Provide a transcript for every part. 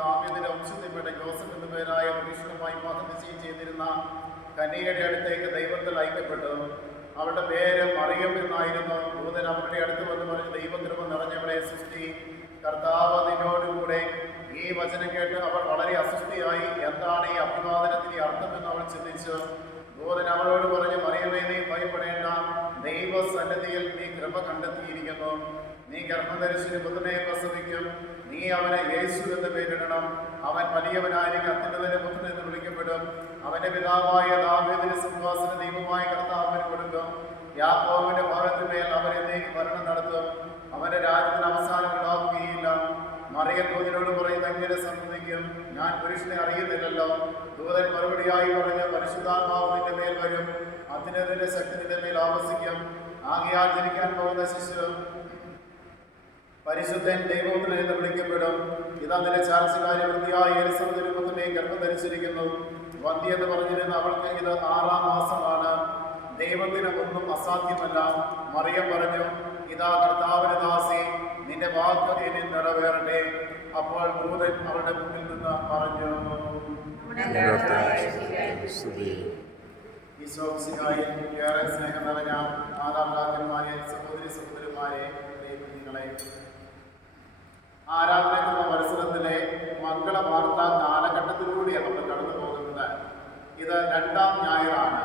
ദാവീദിന്റെ വംശത്തിൽപ്പെട്ട ജോസഫ് എന്ന പേരായ പുരുഷനുമായി നിശ്ചയം ചെയ്തിരുന്ന കന്യകയുടെ അടുത്തേക്ക് ദൈവത്തിൽ ഐക്യപ്പെട്ടു അവളുടെ പേര് മറിയം എന്നായിരുന്നു. ദൂതൻ അവരുടെ അടുത്ത് വന്ന് പറഞ്ഞ് ദൈവകൃപ നിറഞ്ഞവളെ സൃഷ്ടി. കർത്താവ് നിന്നോടുകൂടെ ഈ വചനം കേട്ട് അവൾ വളരെ അസ്വസ്ഥയായി. എന്താണ് ഈ അഭിവാദനത്തിന് അർത്ഥമെന്ന് അവൾ ചിന്തിച്ചു. ദൂതൻ അവളോട് പറഞ്ഞ് മറിയമേ നീ ഭയപ്പെടേണ്ട. ദൈവസന്നിധിയിൽ നീ കൃപ കണ്ടെത്തിയിരിക്കുന്നു. നീ ഗർഭധരിച്ചിന് പുത്രനെ പ്രസവിക്കും. നീ അവനെ യേശു എന്ന് പേരിടണം അവൻ വലിയവനായിരിക്കും. അത്യുന്നതന്റെ പുത്രൻ എന്ന് വിളിക്കപ്പെടും. അവന്റെ പിതാവായ ദാവീദിന് സിംഹാസന ദൈവമായ കർത്താവിന് കൊടുക്കും. യാക്കോവിന്റെ ഭവനത്തിന്മേൽ അവൻ എന്നേക്ക് ഭരണം നടത്തും. അവന്റെ രാജ്യത്തിന് അവസാനം ഉണ്ടാവുകയില്ല. മറിയ തോതിനോട് പറയുന്ന എങ്ങനെ സംഭവിക്കും ഞാൻ പുരുഷനെ അറിയുന്നില്ലല്ലോ. ദൂതൻ മറുപടിയായി പറഞ്ഞ് പരിശുദ്ധാത്മാവ് നിന്റെ മേൽ വരും. അതിനെ ശക്തി നിന്റെ മേൽ ആവസിക്കും. ആകെ ജനിക്കാൻ പോകുന്ന ശിശു പരിശുദ്ധൻ ദൈവത്തിന് എന്ന് വിളിക്കപ്പെടും. ഇതാ നിന്റെ ചാർച്ചകാരി വൃത്തിയായ എലിസബത്തിനെ ഗർഭം ധരിച്ചിരിക്കുന്നു. വന്ധ്യ എന്ന് പറഞ്ഞിരുന്ന അവൾക്ക് ഇത് ആറാം മാസമാണ്. ദൈവത്തിന് ഒന്നും അസാധ്യമല്ല. മറിയം പറഞ്ഞു ഇതാ കർത്താവിന് ദാസി നിന്റെ വാക്ക് എന്നെ നിറവേറട്ടെ. അപ്പോൾ ദൂതൻ അവരുടെ മുന്നിൽ നിന്ന് പറഞ്ഞു ഈശോസിനായി ഏറെ സ്നേഹം നിറഞ്ഞ മാതാപിതാക്കന്മാരെ സഹോദരി സഹോദരിമാരെ കുഞ്ഞുങ്ങളെ ആരാധനയ്ക്കുള്ള മത്സരത്തിലെ മംഗള വാർത്താ കാലഘട്ടത്തിലൂടെയാണ് നമ്മൾ കടന്നു പോകുന്നത്. ഇത് രണ്ടാം ഞായറാണ്.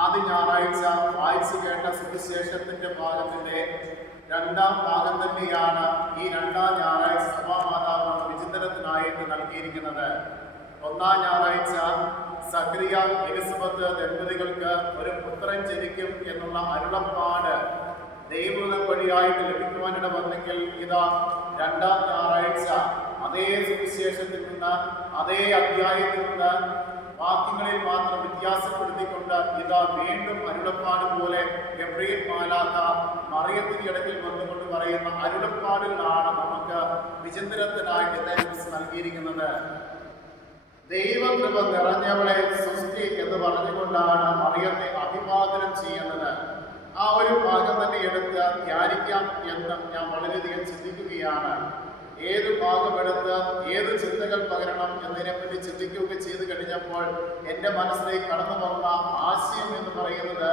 ആദ്യ ഞായറാഴ്ച വായിച്ചു കേട്ട സുവിശേഷത്തിന്റെ ഭാഗത്തിന്റെ രണ്ടാം ഭാഗം തന്നെയാണ് ഈ രണ്ടാം ഞായറാഴ്ച സഭാമാതാവ് വിചിന്തനത്തിനായിട്ട് നൽകിയിരിക്കുന്നത്. ഒന്നാം ഞായറാഴ്ച സക്രിയ എലിസബത്ത് ദമ്പതികൾക്ക് ഒരു പുത്രൻ ജനിക്കും എന്നുള്ള അരുളപ്പാട് ദൈവദൂതൻ വഴിയായിട്ട് ലഭിക്കുവാനിട വന്നെങ്കിൽ ഇതാ രണ്ടാം ഞായറാഴ്ച. അതേ സുവിശേഷത്തിൽ നിന്ന് അതേ അധ്യായത്തിൽ നിന്ന് വാക്യങ്ങളിൽ മാത്രം വ്യത്യാസപ്പെടുത്തിക്കൊണ്ട് ഇതാ വീണ്ടും അരുളപ്പാട് പോലെ ഗബ്രിയേൽ മാലാത്ത മറിയത്തിന് ഇടയ്ക്കിൽ വന്നുകൊണ്ട് പറയുന്ന അരുളപ്പാടുകളാണ് നമുക്ക് വിചിന്തനത്തിനായിട്ട് ഇന്നേ നൽകിയിരിക്കുന്നത്. ദൈവകൃപ നിറഞ്ഞവളെ സൃഷ്ടി എന്ന് പറഞ്ഞുകൊണ്ടാണ് മറിയത്തെ അഭിവാദനം ചെയ്യുന്നത്. ആ ഒരു ഭാഗം തന്നെ എടുത്ത് ധ്യാനിക്കാം എന്ന് ഞാൻ വളരെയധികം ചിന്തിക്കുകയാണ്. ഏത് ഭാഗമെടുത്ത് ഏത് ചിന്തകൾ പകരണം എന്നതിനെപ്പറ്റി ചിന്തിക്കുകയൊക്കെ ചെയ്ത് കഴിഞ്ഞപ്പോൾ എന്റെ മനസ്സിലേക്ക് കടന്നു വന്ന ആശയം എന്ന് പറയുന്നത്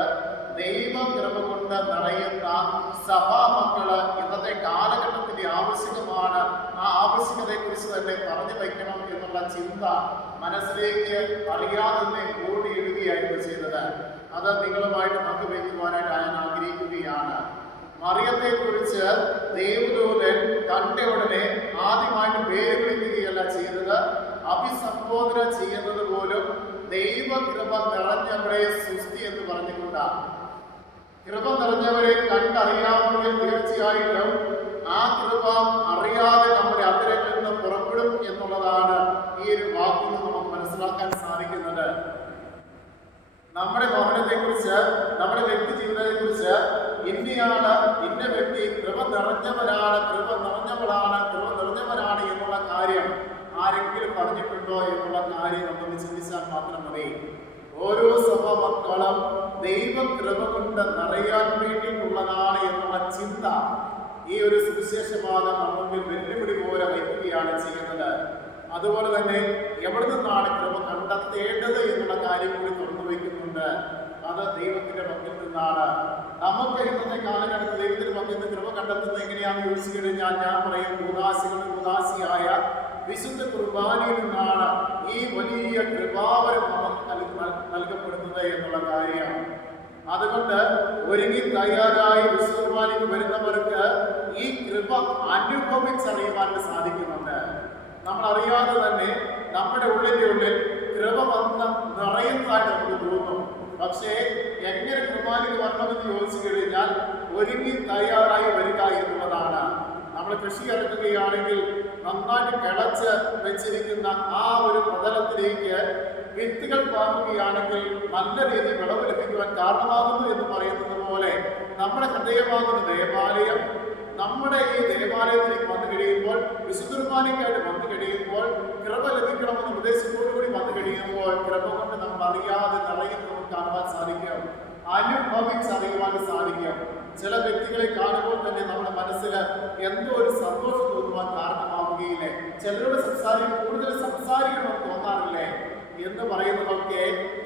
ദൈവകൃപ കൊണ്ട് നിറയുന്ന സഭാമക്കൾ ഇന്നത്തെ കാലഘട്ടത്തിന്റെ ആവശ്യകമാണ് ആ ആവശ്യകതയെ കുറിച്ച് തന്നെ പറഞ്ഞു വയ്ക്കണം എന്നുള്ള ചിന്ത മനസ്സിലേക്ക് അറിയാതെ തന്നെ ഇടുകയായിരുന്നു ചെയ്തത്. അത് നിങ്ങളുമായിട്ട് പങ്കുവയ്ക്കുവാനായിട്ട് ഞാൻ ആഗ്രഹിക്കുകയാണ്. മറിയത്തെ കുറിച്ച് ദേവദൂതൻ കണ്ട ഉടനെ ആദ്യമായിട്ട് പേര് വിളിക്കുകയല്ല ചെയ്തത്. അഭിസംബോധന ചെയ്യുന്നത് പോലും ദൈവകൃപ നിറഞ്ഞവരെ സൃഷ്ടി എന്ന് പറഞ്ഞുകൊണ്ടാണ്. കൃപ നിറഞ്ഞവരെ കണ്ടറിയാമെങ്കിൽ തീർച്ചയായിട്ടും ആ കൃപ അറിയാതെ നമ്മുടെ അതിരങ്ങളിൽ നിന്ന് പുറപ്പെടും എന്നുള്ളതാണ് ഈ ഒരു വാക്കിൽ നിന്ന് നമുക്ക് മനസ്സിലാക്കാൻ സാധിക്കുന്നത്. നമ്മുടെ ഭവനത്തെ കുറിച്ച് നമ്മുടെ വ്യക്തി ജീവിതത്തെ കുറിച്ച് ഇന്നയാൾ ഇന്ന വ്യക്തി കൃപ നിറഞ്ഞവരാണ് കൃപ നിറഞ്ഞവളാണ് കൃപ നിറഞ്ഞവരാണ് എന്നുള്ള കാര്യം ആരെങ്കിലും പറഞ്ഞിട്ടുണ്ടോ എന്നുള്ള കാര്യം നമ്മൾ ചിന്തിച്ചാൽ മാത്രം മതി. ഓരോ സഭ മക്കളും ദൈവകൃപ കൊണ്ട് നിറയാൻ വേണ്ടിയിട്ടുള്ളതാണ് എന്നുള്ള ചിന്ത ഈ ഒരു സുവിശേഷവാദം നമുക്ക് വെല്ലുവിളി പോലെ വയ്ക്കുകയാണ് ചെയ്യുന്നത്. അതുപോലെ തന്നെ എവിടെ നിന്നാണ് കൃപ കണ്ടെത്തേണ്ടത് എന്നുള്ള കാര്യം കൂടി തുറന്നു വയ്ക്കുന്നുണ്ട്. അത് ദൈവത്തിന്റെ പക്കൽ നിന്നാണ്. നമുക്ക് ഇന്നത്തെ കാലഘട്ടത്തിൽ ദൈവത്തിന്റെ പക്കൽ നിന്ന് കൃപ കണ്ടെത്തുന്നത് എങ്ങനെയാണെന്ന് ചോദിച്ചു കഴിഞ്ഞാൽ ഞാൻ പറയും ഉദാസികളുടെ ഉദാസിയായ വിശുദ്ധ കുർബാനയിൽ നിന്നാണ് ഈ വലിയ കൃപാവരം നമുക്ക് നൽകപ്പെടുന്നത് എന്നുള്ള കാര്യം. അതുകൊണ്ട് ഒരുങ്ങി തയ്യാറായി വിശ്വകുർബാനയ്ക്ക് വരുന്നവർക്ക് ഈ കൃപ അനുഭവിച്ചറിയുവാൻ സാധിക്കുന്നുണ്ട്. നമ്മൾ അറിയാതെ തന്നെ നമ്മുടെ ഉള്ളിന്റെ ഉള്ളിൽ കൃപ വന്ന് നിറയുന്നതായിട്ട് നമുക്ക് തോന്നും. പക്ഷേ എങ്ങനെ കുർബാനയ്ക്ക് വരണമെന്ന് ചോദിച്ചു കഴിഞ്ഞാൽ ഒരുങ്ങി തയ്യാറായി വരിക എന്നുള്ളതാണ്. നമ്മൾ കൃഷി ഇറക്കുകയാണെങ്കിൽ നന്നായിട്ട് കിളച്ച് വെച്ചിരിക്കുന്ന ആ ഒരു പ്രതലത്തിലേക്ക് വിത്തുകൾ പാകുകയാണെങ്കിൽ നല്ല രീതിയിൽ വിളവ് ലഭിക്കുവാൻ കാരണമാകുന്നു എന്ന് പറയുന്നത് പോലെ നമ്മുടെ ഹൃദയമാകുന്ന ദേവാലയം നമ്മുടെ ഈ ദേവാലയത്തിലേക്ക് വന്നു കഴിയുമ്പോൾ വിശുദ്ധുർമാനിക്കായിട്ട് വന്നു കഴിയുമ്പോൾ കൃപ ലഭിക്കണമെന്ന ഉദ്ദേശത്തോടുകൂടി വന്നു കഴിയുമ്പോൾ കൃപ കൊണ്ട് നമ്മൾ അറിയാതെ നിറയും നമുക്ക് കാണുവാൻ സാധിക്കും. അനുഭവിച്ചറിയുവാൻ സാധിക്കും. ചില വ്യക്തികളെ കാണുമ്പോൾ തന്നെ നമ്മുടെ മനസ്സിൽ എന്തോ ഒരു സന്തോഷം തോന്നുവാൻ കാരണമാവുകയില്ലേ? ചിലരോട് സംസാരിക്കും കൂടുതൽ സംസാരിക്കണമെന്ന് തോന്നാറില്ലേ? എന്ന് പറയുന്നതൊക്കെ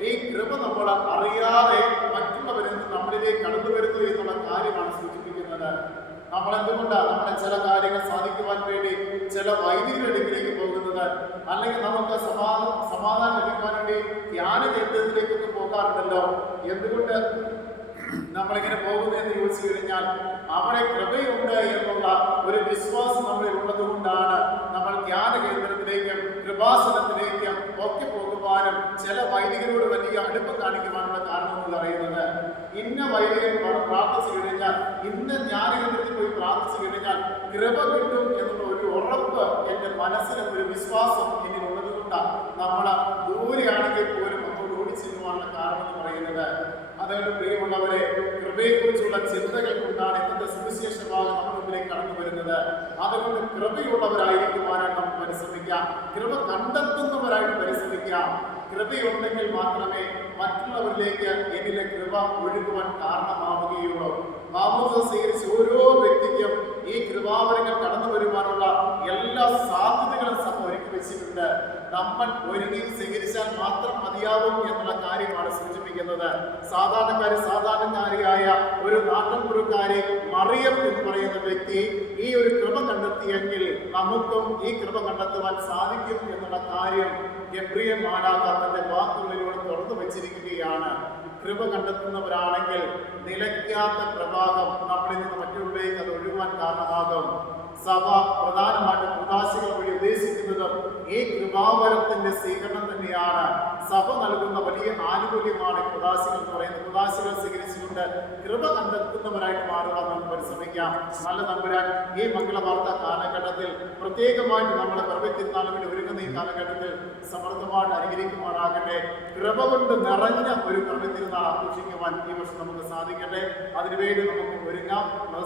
ഈ കൃപ നമ്മൾ അറിയാതെ മറ്റുള്ളവരിൽ നമ്മളിലേക്ക് കടന്നു വരുന്നു എന്നുള്ള കാര്യമാണ് സൂചിപ്പിക്കുന്നത്. നമ്മൾ എന്തുകൊണ്ടാണ് നമ്മുടെ ചില കാര്യങ്ങൾ സാധിക്കുവാൻ വേണ്ടി ചില വൈദികരുടെ അടുക്കിലേക്ക് പോകുന്നത്? അല്ലെങ്കിൽ നമുക്ക് സമാധാനം സമാധാനം ലഭിക്കാൻ വേണ്ടി ധ്യാന കേന്ദ്രത്തിലേക്കൊക്കെ പോകാറുണ്ടല്ലോ? എന്തുകൊണ്ട് നമ്മളിങ്ങനെ പോകുന്നു എന്ന് ചോദിച്ചു കഴിഞ്ഞാൽ അവിടെ കൃപയുണ്ട് എന്നുള്ള ഒരു വിശ്വാസം നമ്മളിൽ ഉള്ളത് കൊണ്ടാണ് നമ്മൾ ധ്യാന കേന്ദ്രത്തിലേക്കും കൃപാസനത്തിലേക്കും അടുപ്പം കാണിക്കുവാനുള്ള കാരണം എന്ന് പറയുന്നത് ഇന്ന വൈദികൻ പ്ര- പ്രാർത്ഥിച്ചു കഴിഞ്ഞാൽ ഇന്ന ജ്ഞാന കേന്ദ്രത്തിൽ പോയി പ്രാർത്ഥിച്ചു കഴിഞ്ഞാൽ കൃപ കിട്ടും എന്നുള്ള ഒരു ഉറപ്പ് എന്റെ മനസ്സിലും ഒരു വിശ്വാസം എന്നിൽ ഉള്ളത് കൊണ്ടാണ് നമ്മൾ ദൂരെയാണെങ്കിൽ പോലും അങ്ങോട്ട് ഓടിച്ചെല്ലുവാനുള്ള കാരണം എന്ന് പറയുന്നത്. അതുകൊണ്ട് പ്രിയമുള്ളവരെ കൃപയെക്കുറിച്ചുള്ള ചിന്തകൾ കൊണ്ടാണ് ഇന്നത്തെ സുവിശേഷ ഭാഗം നമ്മുടെ മുമ്പിലേക്ക് കടന്നു വരുന്നത്. അതുകൊണ്ട് കൃപയുള്ളവരായിരിക്കുവാനാണ് നമുക്ക് പരിശ്രമിക്കാം. കൃപ കണ്ടെത്തുന്നവരായിട്ട് പരിശ്രമിക്കാം. കൃപയുണ്ടെങ്കിൽ മാത്രമേ മറ്റുള്ളവരിലേക്ക് എന്നിലെ കൃപ ഒഴുകുവാൻ കാരണമാവുകയുള്ളൂ. മാമോദ സ്വീകരിച്ച ഓരോ വ്യക്തിക്കും ഈ കൃപാവരങ്ങൾ കടന്നു വരുവാനുള്ള എല്ലാ സഭ നമ്മൾ ഒരു നമ്മൾ ഒരുങ്ങി സ്വീകരിച്ചാൽ മാത്രം മതിയാവും എന്നുള്ള കാര്യമാണ് സൂചിപ്പിക്കുന്നത്. സാധാരണക്കാരി സാധാരണക്കാരിയായ ഒരു നാട്ടൻപുറക്കാരി മറിയം എന്ന് പറയുന്ന വ്യക്തി ഈ ഒരു കൃപ കണ്ടെത്തിയെങ്കിൽ നമുക്കും ഈ കൃപ കണ്ടെത്തുവാൻ സാധിക്കും എന്നുള്ള കാര്യം ഗബ്രിയ മാലാക തന്റെ വാക്കുകളിലൂടെ തുറന്നു വെച്ചിരിക്കുകയാണ്. കൃപ കണ്ടെത്തുന്നവരാണെങ്കിൽ നിലയ്ക്കാത്ത പ്രഭാതം നമ്മളിൽ നിന്ന് മറ്റുള്ളവരേക്ക് അത് ഒഴിവാൻ കാരണമാകും. സഭ ഉദ്ദേശിക്കുന്നതും ഈ കൃപാവരത്തിന്റെ സ്വീകരണം തന്നെയാണ് സഭ നൽകുന്ന വലിയ ആനുകൂല്യമാണ് കൃതാശികൾ എന്ന് പറയുന്നത്. കൃതാശികൾ സ്വീകരിച്ചുകൊണ്ട് കൃപ കണ്ടെത്തുന്നവരായിട്ട് മാറുവാൻ നമുക്ക് പരിശ്രമിക്കാം. നല്ല നമ്പുരാൻ ഈ മംഗള വാർത്ത കാലഘട്ടത്തിൽ പ്രത്യേകമായിട്ട് നമ്മുടെ വേണ്ടി ഒരുങ്ങുന്ന ഈ കാലഘട്ടത്തിൽ സമൃദ്ധമായിട്ട് അനുഗ്രഹിക്കുമാറാകട്ടെ. കൃപ കൊണ്ട് നിറഞ്ഞ ഒരു പ്രവൃത്തിരുന്നാൾ ആഘോഷിക്കുവാൻ ഈ വർഷം നമുക്ക് സാധിക്കട്ടെ. അതിനുവേണ്ടി നമുക്ക്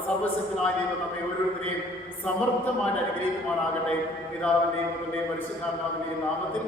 സർവശക്തനായ ദൈവം നമ്മെ ഓരോരുത്തരെയും സമൃദ്ധമായിട്ട് അനുഗ്രഹിക്കുമാറാകട്ടെ. പിതാവിന്റെയും പുത്രന്റെയും പരിശുദ്ധാത്മാവിന്റെയും നാമത്തിൽ